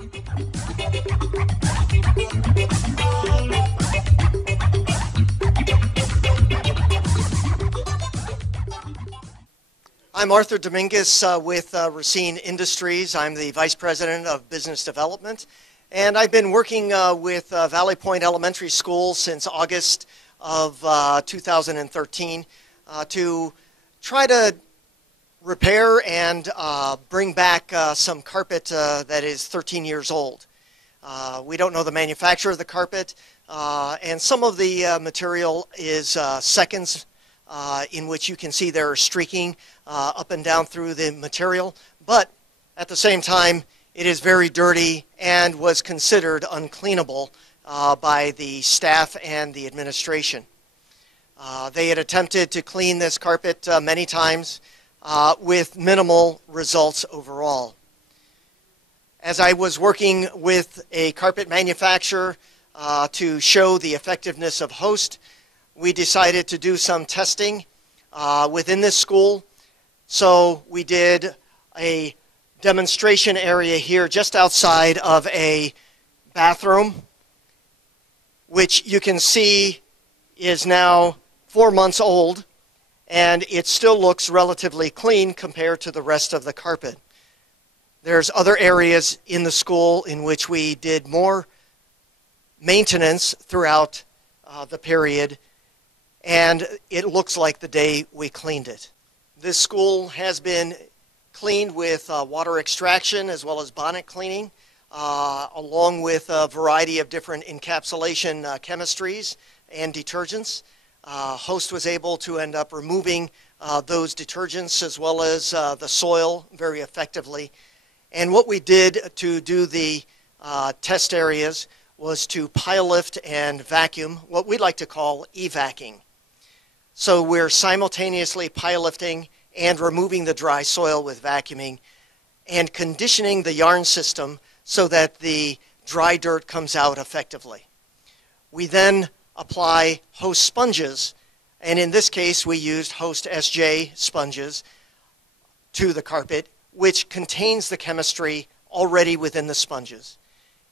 I'm Arthur Dominguez with Racine Industries. I'm the Vice President of Business Development, and I've been working with Valley Point Elementary School since August of 2013 to try to repair and bring back some carpet that is 13 years old. We don't know the manufacturer of the carpet, and some of the material is seconds, in which you can see there are streaking up and down through the material, but at the same time it is very dirty and was considered uncleanable by the staff and the administration. They had attempted to clean this carpet many times with minimal results overall. As I was working with a carpet manufacturer to show the effectiveness of Host, we decided to do some testing within this school. So we did a demonstration area here just outside of a bathroom, which you can see is now 4 months old, and it still looks relatively clean compared to the rest of the carpet. There's other areas in the school in which we did more maintenance throughout the period, and it looks like the day we cleaned it. This school has been cleaned with water extraction as well as bonnet cleaning, along with a variety of different encapsulation chemistries and detergents. Host was able to end up removing those detergents as well as the soil very effectively. And what we did to do the test areas was to pile lift and vacuum, what we like to call evacking. So we're simultaneously pile lifting and removing the dry soil with vacuuming and conditioning the yarn system so that the dry dirt comes out effectively. We then apply Host sponges, and in this case we used Host SJ sponges to the carpet, which contains the chemistry already within the sponges.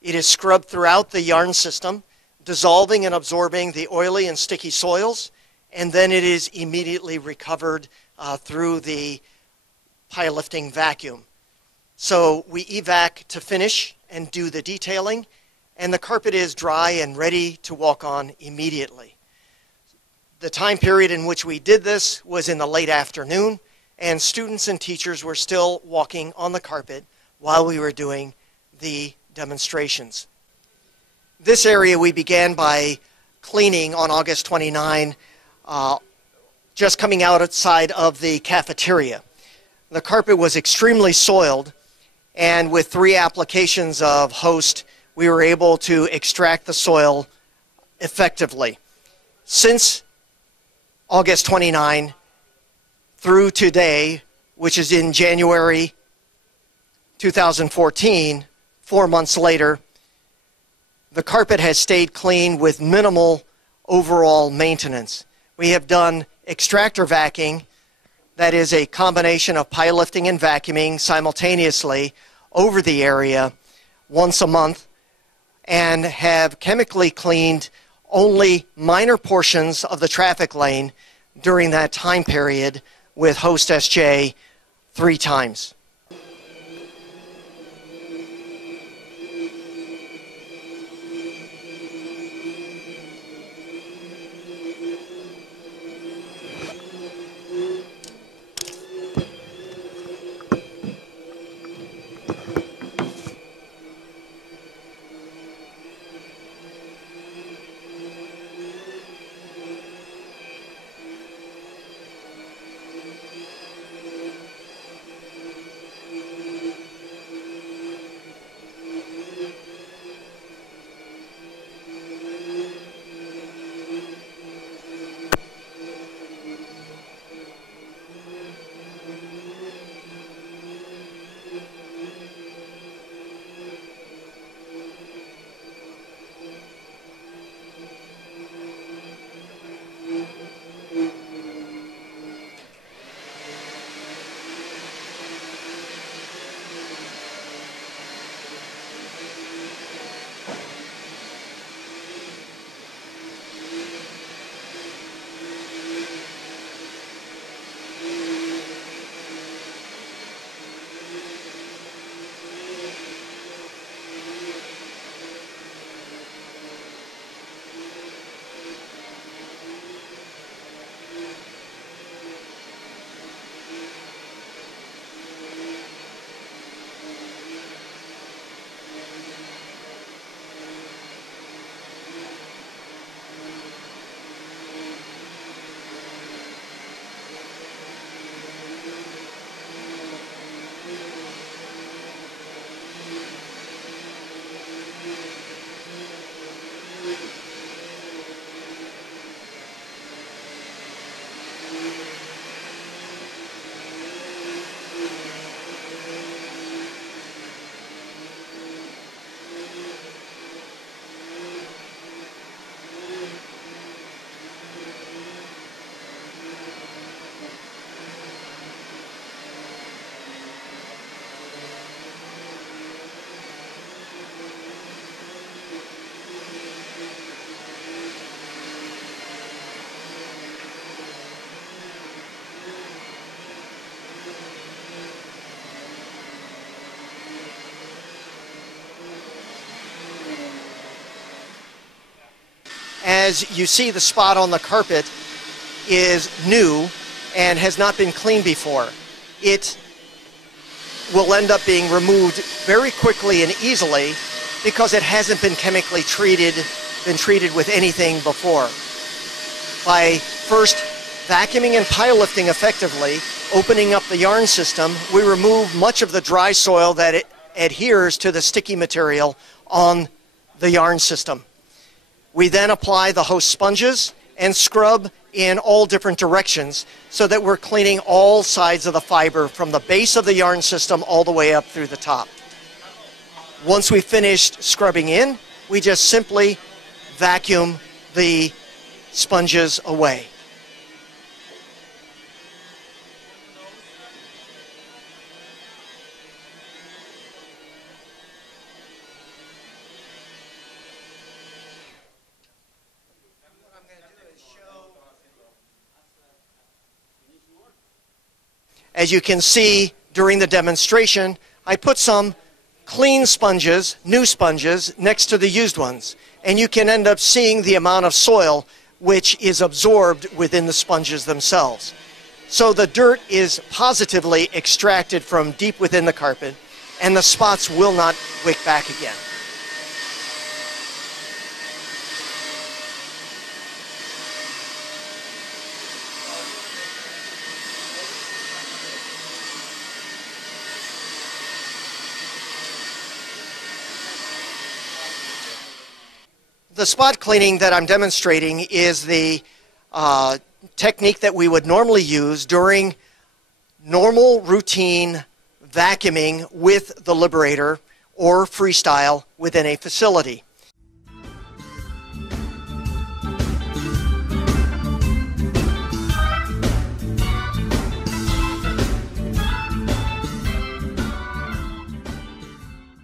It is scrubbed throughout the yarn system, dissolving and absorbing the oily and sticky soils, and then it is immediately recovered through the pile lifting vacuum. So we evac to finish and do the detailing, and the carpet is dry and ready to walk on immediately. The time period in which we did this was in the late afternoon, and students and teachers were still walking on the carpet while we were doing the demonstrations. This area we began by cleaning on August 29, just coming outside of the cafeteria. The carpet was extremely soiled, and with 3 applications of Host, we were able to extract the soil effectively. Since August 29 through today, which is in January 2014, 4 months later, the carpet has stayed clean with minimal overall maintenance. We have done extractor vacuuming, that is a combination of pile lifting and vacuuming simultaneously over the area once a month, and have chemically cleaned only minor portions of the traffic lane during that time period with Host SJ 3 times. As you see, the spot on the carpet is new and has not been cleaned before. It will end up being removed very quickly and easily because it hasn't been chemically treated with anything before. By first vacuuming and pile lifting effectively, opening up the yarn system, we remove much of the dry soil that it adheres to the sticky material on the yarn system. We then apply the host sponges and scrub in all different directions so that we're cleaning all sides of the fiber from the base of the yarn system all the way up through the top. Once we've finished scrubbing in, we just simply vacuum the sponges away. As you can see during the demonstration, I put some clean sponges, new sponges, next to the used ones. And you can end up seeing the amount of soil which is absorbed within the sponges themselves. So the dirt is positively extracted from deep within the carpet, and the spots will not wick back again. The spot cleaning that I'm demonstrating is the technique that we would normally use during normal routine vacuuming with the Liberator or freestyle within a facility.